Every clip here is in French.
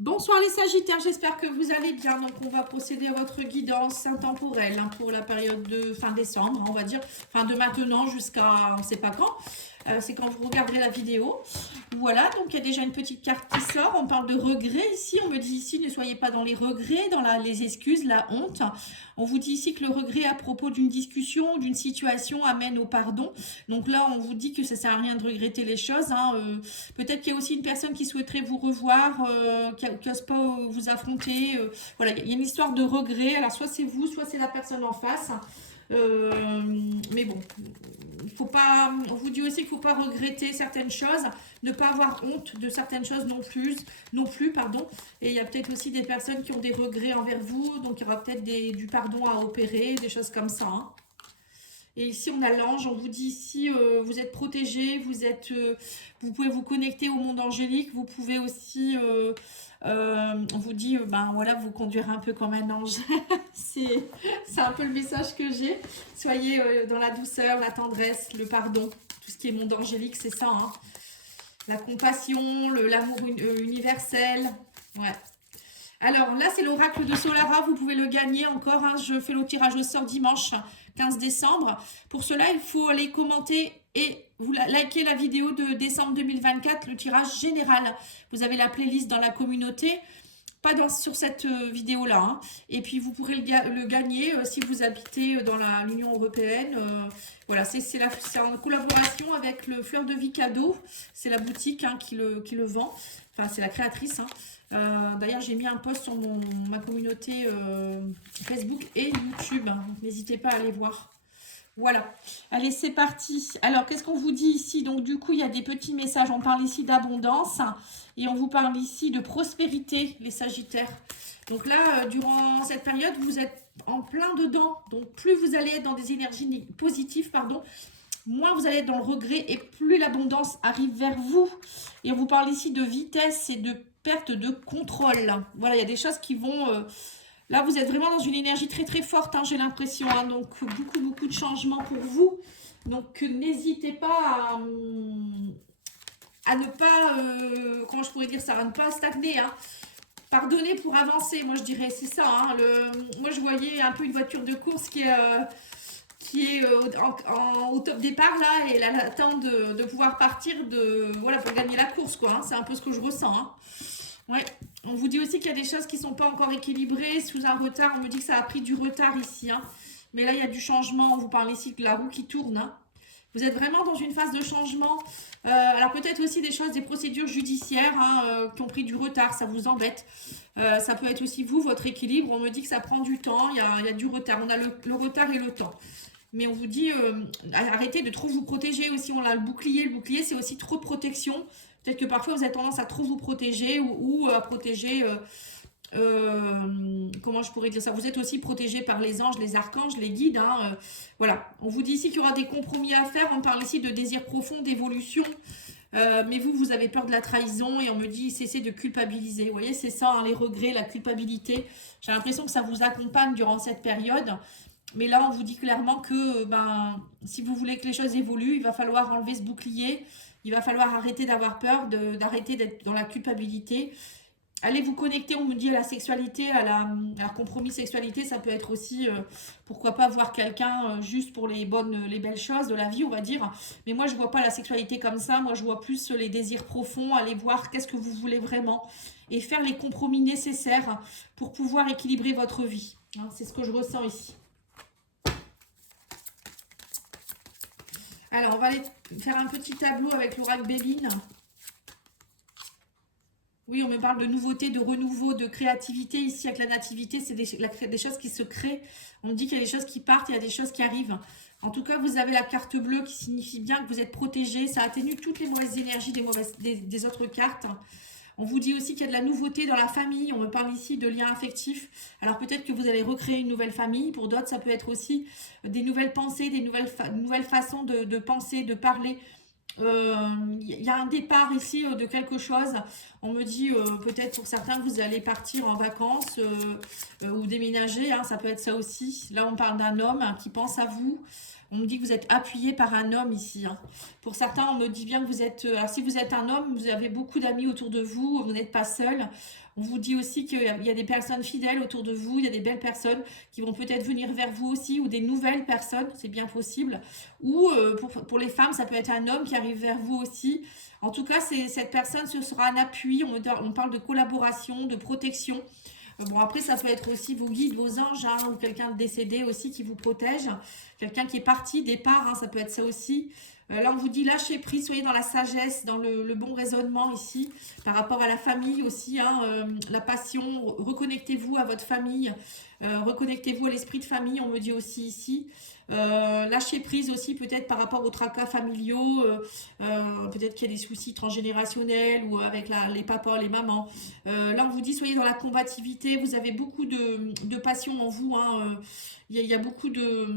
Bonsoir les Sagittaires, j'espère que vous allez bien. Donc on va procéder à votre guidance intemporelle pour la période de fin décembre, on va dire, enfin de maintenant jusqu'à on ne sait pas quand. C'est quand vous regarderez la vidéo. Voilà, donc il y a déjà une petite carte qui sort. On parle de regrets ici. On me dit ici, ne soyez pas dans les regrets, dans les excuses, la honte. On vous dit ici que le regret à propos d'une discussion, d'une situation amène au pardon. Donc là, on vous dit que ça ne sert à rien de regretter les choses. Peut-être qu'il y a aussi une personne qui souhaiterait vous revoir, qui n'ose pas vous affronter. Voilà, il y a une histoire de regret. Alors soit c'est vous, soit c'est la personne en face. Mais bon, il faut pas, on vous dit aussi qu'il ne faut pas regretter certaines choses, ne pas avoir honte de certaines choses non plus, pardon. Et il y a peut-être aussi des personnes qui ont des regrets envers vous, donc il y aura peut-être du pardon à opérer, des choses comme ça. Et ici, on a l'ange. On vous dit ici, vous êtes protégé, vous pouvez vous connecter au monde angélique. Vous pouvez aussi, on vous dit, ben voilà, vous conduire un peu comme un ange. c'est un peu le message que j'ai. Soyez dans la douceur, la tendresse, le pardon. Tout ce qui est monde angélique, c'est ça. La compassion, l'amour universel. Ouais. Alors là, c'est l'oracle de Solara, vous pouvez le gagner encore. Je fais le tirage au sort dimanche 15 décembre. Pour cela, il faut aller commenter et vous liker la vidéo de décembre 2024, le tirage général. Vous avez la playlist dans la communauté, pas sur cette vidéo-là. Et puis vous pourrez le gagner si vous habitez dans l'Union européenne. Voilà, c'est en collaboration avec le Fleur de Vie Cadeau. C'est la boutique qui le vend. Enfin, c'est la créatrice. D'ailleurs, j'ai mis un post sur ma communauté Facebook et YouTube. Donc, n'hésitez pas à aller voir. Voilà. Allez, c'est parti. Alors, qu'est-ce qu'on vous dit ici? Donc, du coup, il y a des petits messages. On parle ici d'abondance et on vous parle ici de prospérité, les Sagittaires. Donc là, durant cette période, vous êtes en plein dedans. Donc, plus vous allez être dans des énergies positives, moins vous allez être dans le regret et plus l'abondance arrive vers vous. Et on vous parle ici de vitesse et de perte de contrôle. Voilà, il y a des choses qui vont... Là, vous êtes vraiment dans une énergie très très forte, j'ai l'impression. Donc, beaucoup de changements pour vous. Donc, n'hésitez pas à ne pas... comment je pourrais dire ça? À ne pas stagner. Pardonner pour avancer, moi je dirais. C'est ça. Moi, je voyais un peu une voiture de course qui est au top départ là et elle attend de pouvoir partir voilà, pour gagner la course quoi. C'est un peu ce que je ressens. Ouais. On vous dit aussi qu'il y a des choses qui ne sont pas encore équilibrées, sous un retard. On me dit que ça a pris du retard ici. Mais là, il y a du changement. On vous parle ici de la roue qui tourne. Vous êtes vraiment dans une phase de changement. Alors peut-être aussi des procédures judiciaires qui ont pris du retard. Ça vous embête. Ça peut être aussi vous, votre équilibre. On me dit que ça prend du temps. Il y a du retard. On a le retard et le temps. Mais on vous dit, arrêtez de trop vous protéger aussi. On a le bouclier. Le bouclier, c'est aussi trop de protection. Peut-être que parfois, vous avez tendance à trop vous protéger ou à protéger... comment je pourrais dire ça? Vous êtes aussi protégé par les anges, les archanges, les guides. Voilà. On vous dit ici qu'il y aura des compromis à faire. On parle ici de désir profond, d'évolution. Mais vous avez peur de la trahison et on me dit cessez de culpabiliser. Vous voyez, c'est ça, les regrets, la culpabilité. J'ai l'impression que ça vous accompagne durant cette période. Mais là, on vous dit clairement que si vous voulez que les choses évoluent, il va falloir enlever ce bouclier. Il va falloir arrêter d'avoir peur, d'arrêter d'être dans la culpabilité. Allez vous connecter, on me dit, à la sexualité, à la compromis sexualité. Ça peut être aussi, pourquoi pas, voir quelqu'un juste pour les belles choses de la vie, on va dire. Mais moi, je ne vois pas la sexualité comme ça. Moi, je vois plus les désirs profonds. Allez voir qu'est-ce que vous voulez vraiment. Et faire les compromis nécessaires pour pouvoir équilibrer votre vie. C'est ce que je ressens ici. Alors, on va aller faire un petit tableau avec l'oracle Béline. Oui, on me parle de nouveauté, de renouveau, de créativité. Ici, avec la nativité, c'est des choses qui se créent. On me dit qu'il y a des choses qui partent, il y a des choses qui arrivent. En tout cas, vous avez la carte bleue qui signifie bien que vous êtes protégé. Ça atténue toutes les mauvaises énergies des autres cartes. On vous dit aussi qu'il y a de la nouveauté dans la famille. On me parle ici de liens affectifs. Alors peut-être que vous allez recréer une nouvelle famille. Pour d'autres, ça peut être aussi des nouvelles pensées, des nouvelles façons de penser, de parler. Y a un départ ici de quelque chose. On me dit peut-être pour certains que vous allez partir en vacances ou déménager. Ça peut être ça aussi. Là, on parle d'un homme qui pense à vous. On me dit que vous êtes appuyé par un homme ici, hein. Pour certains, on me dit bien que vous êtes... alors, si vous êtes un homme, vous avez beaucoup d'amis autour de vous, vous n'êtes pas seul. On vous dit aussi qu'il y a des personnes fidèles autour de vous, il y a des belles personnes qui vont peut-être venir vers vous aussi, ou des nouvelles personnes, c'est bien possible. Ou pour les femmes, ça peut être un homme qui arrive vers vous aussi. En tout cas, cette personne, ce sera un appui. On parle de collaboration, de protection. Bon, après, ça peut être aussi vos guides, vos anges, hein, ou quelqu'un de décédé aussi qui vous protège. Quelqu'un qui est parti, départ, hein, ça peut être ça aussi. Là, on vous dit lâchez prise, soyez dans la sagesse, dans le bon raisonnement ici, par rapport à la famille aussi, hein, la passion, reconnectez-vous à votre famille, reconnectez-vous à l'esprit de famille, on me dit aussi ici. Lâchez prise aussi peut-être par rapport aux tracas familiaux, peut-être qu'il y a des soucis transgénérationnels ou avec les papas, les mamans. Là, on vous dit soyez dans la combativité, vous avez beaucoup de passion en vous, hein, il y a beaucoup de...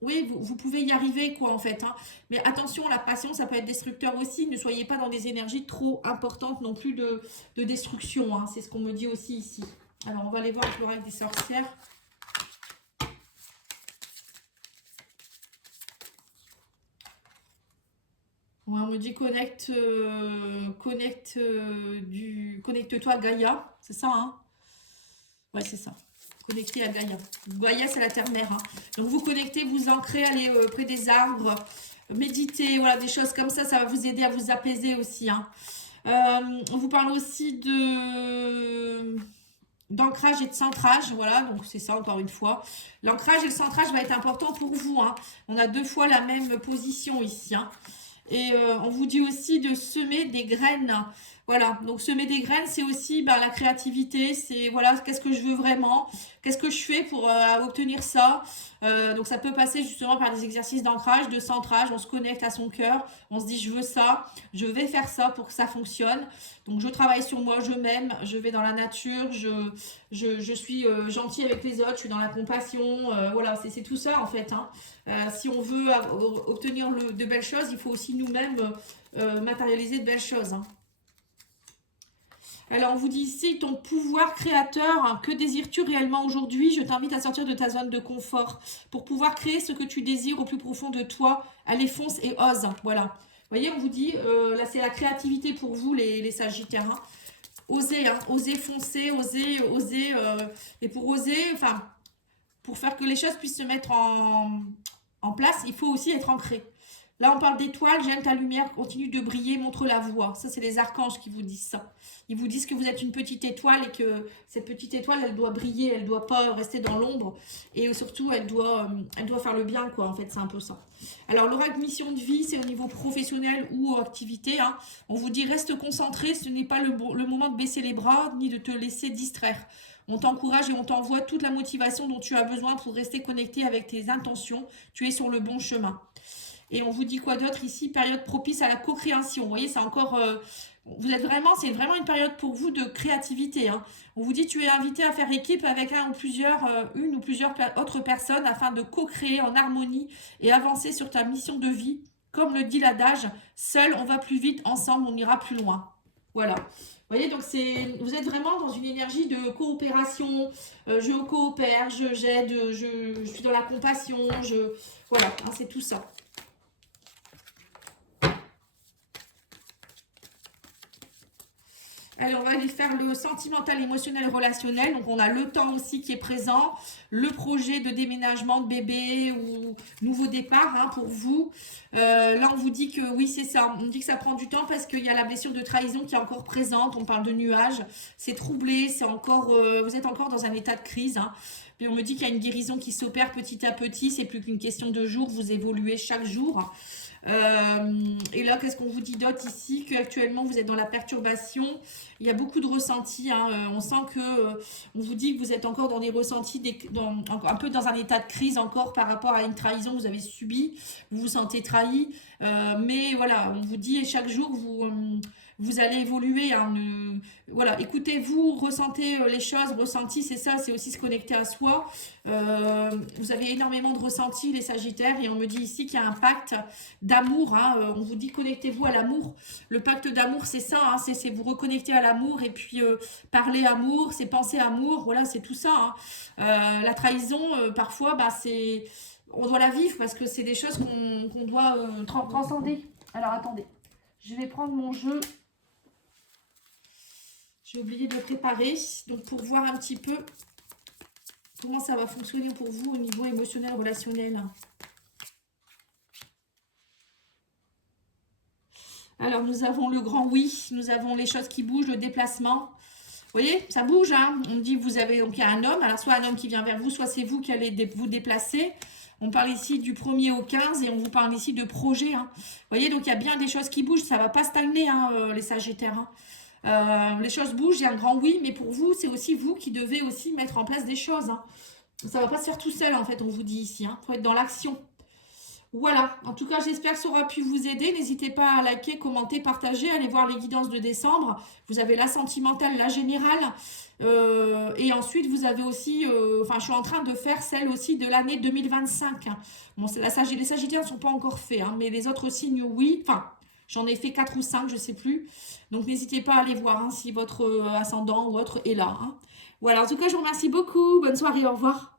Oui, vous pouvez y arriver, quoi, en fait, hein. Mais attention, la passion, ça peut être destructeur aussi. Ne soyez pas dans des énergies trop importantes non plus de destruction, hein. C'est ce qu'on me dit aussi ici. Alors, on va aller voir avec l'oracle des sorcières. Ouais, on me dit connecte-toi à Gaïa. C'est ça, hein? Ouais, c'est ça. Connecté à Gaïa. Gaïa, c'est la terre-mère, hein. Donc, vous connectez, vous ancrez, allez près des arbres, méditez, voilà, des choses comme ça va vous aider à vous apaiser aussi, hein. On vous parle aussi d'ancrage et de centrage, voilà, donc c'est ça encore une fois. L'ancrage et le centrage va être important pour vous, hein. On a deux fois la même position ici, hein. Et on vous dit aussi de semer des graines. Voilà, donc semer des graines, c'est aussi la créativité. C'est voilà, qu'est-ce que je veux vraiment? Qu'est-ce que je fais pour obtenir ça? Donc ça peut passer justement par des exercices d'ancrage, de centrage. On se connecte à son cœur. On se dit je veux ça, je vais faire ça pour que ça fonctionne. Donc je travaille sur moi, je m'aime, je vais dans la nature, je suis gentille avec les autres, je suis dans la compassion. Voilà, c'est tout ça en fait, hein. Si on veut obtenir de belles choses, il faut aussi nous-mêmes matérialiser de belles choses, hein. Alors, on vous dit ici, ton pouvoir créateur, hein, que désires-tu réellement aujourd'hui? Je t'invite à sortir de ta zone de confort pour pouvoir créer ce que tu désires au plus profond de toi. Allez, fonce et ose. Voilà. Vous voyez, on vous dit, là, c'est la créativité pour vous, les Sagittaires, hein. Osez, hein, osez foncer, osez. Et pour oser, enfin, pour faire que les choses puissent se mettre en place, il faut aussi être ancré. Là, on parle d'étoiles, j'aime ta lumière, continue de briller, montre la voie. Ça, c'est les archanges qui vous disent ça. Ils vous disent que vous êtes une petite étoile et que cette petite étoile, elle doit briller, elle ne doit pas rester dans l'ombre. Et surtout, elle doit faire le bien, quoi. En fait, c'est un peu ça. Alors, l'oracle mission de vie, c'est au niveau professionnel ou activité, hein. On vous dit, reste concentré, ce n'est pas le moment de baisser les bras ni de te laisser distraire. On t'encourage et on t'envoie toute la motivation dont tu as besoin pour rester connecté avec tes intentions. Tu es sur le bon chemin. Et on vous dit quoi d'autre ici? Période propice à la co-création. Vous voyez, c'est encore... c'est vraiment une période pour vous de créativité, hein. On vous dit tu es invité à faire équipe avec une ou plusieurs autres personnes afin de co-créer en harmonie et avancer sur ta mission de vie. Comme le dit l'adage, seul on va plus vite, ensemble on ira plus loin. Voilà. Vous voyez, donc vous êtes vraiment dans une énergie de coopération. Je coopère, j'aide, je suis dans la compassion. Voilà, hein, c'est tout ça. Alors, on va aller faire le sentimental, émotionnel, relationnel. Donc, on a le temps aussi qui est présent, le projet de déménagement de bébé ou nouveau départ, hein, pour vous. Là, on vous dit que oui, c'est ça. On dit que ça prend du temps parce qu'il y a la blessure de trahison qui est encore présente. On parle de nuages. C'est troublé. C'est encore, vous êtes encore dans un état de crise, hein. Mais on me dit qu'il y a une guérison qui s'opère petit à petit. C'est plus qu'une question de jours. Vous évoluez chaque jour. Et là, qu'est-ce qu'on vous dit d'autre ici? Qu'actuellement, vous êtes dans la perturbation. Il y a beaucoup de ressentis, hein. On sent que, on vous dit que vous êtes encore dans des ressentis, un peu dans un état de crise encore par rapport à une trahison que vous avez subie. Vous vous sentez trahi. Mais voilà, on vous dit, et chaque jour, vous allez évoluer, hein. Voilà, écoutez-vous, ressentez les choses, ressentis, c'est ça, c'est aussi se connecter à soi. Vous avez énormément de ressentis, les Sagittaires, et on me dit ici qu'il y a un pacte d'amour, hein. On vous dit connectez-vous à l'amour. Le pacte d'amour, c'est ça, hein, c'est vous reconnecter à l'amour et puis parler amour, c'est penser amour, voilà, c'est tout ça, hein. La trahison, parfois, on doit la vivre parce que c'est des choses qu'on doit transcender. Alors, attendez. Je vais prendre mon jeu. J'ai oublié de le préparer. Donc, pour voir un petit peu comment ça va fonctionner pour vous au niveau émotionnel, relationnel. Alors, nous avons le grand oui. Nous avons les choses qui bougent, le déplacement. Vous voyez, ça bouge, hein. On dit, vous avez, donc il y a un homme. Alors, soit un homme qui vient vers vous, soit c'est vous qui allez vous déplacer. On parle ici du 1er au 15 et on vous parle ici de projet. Hein. Vous voyez, donc il y a bien des choses qui bougent. Ça ne va pas stagner, hein, les Sagittaires. Hein. Les choses bougent, il y a un grand oui, mais pour vous, c'est aussi vous qui devez aussi mettre en place des choses. Hein. Ça ne va pas se faire tout seul, en fait, on vous dit ici. Il faut être dans l'action. Voilà, en tout cas, j'espère que ça aura pu vous aider. N'hésitez pas à liker, commenter, partager. Allez voir les guidances de décembre. Vous avez la sentimentale, la générale. Et ensuite, vous avez aussi... je suis en train de faire celle aussi de l'année 2025. Hein. Bon, les Sagittaires ne sont pas encore faits, hein, mais les autres signes, oui. Enfin, j'en ai fait 4 ou 5, je ne sais plus. Donc, n'hésitez pas à aller voir hein, si votre ascendant ou autre est là. Hein. Voilà, en tout cas, je vous remercie beaucoup. Bonne soirée, au revoir.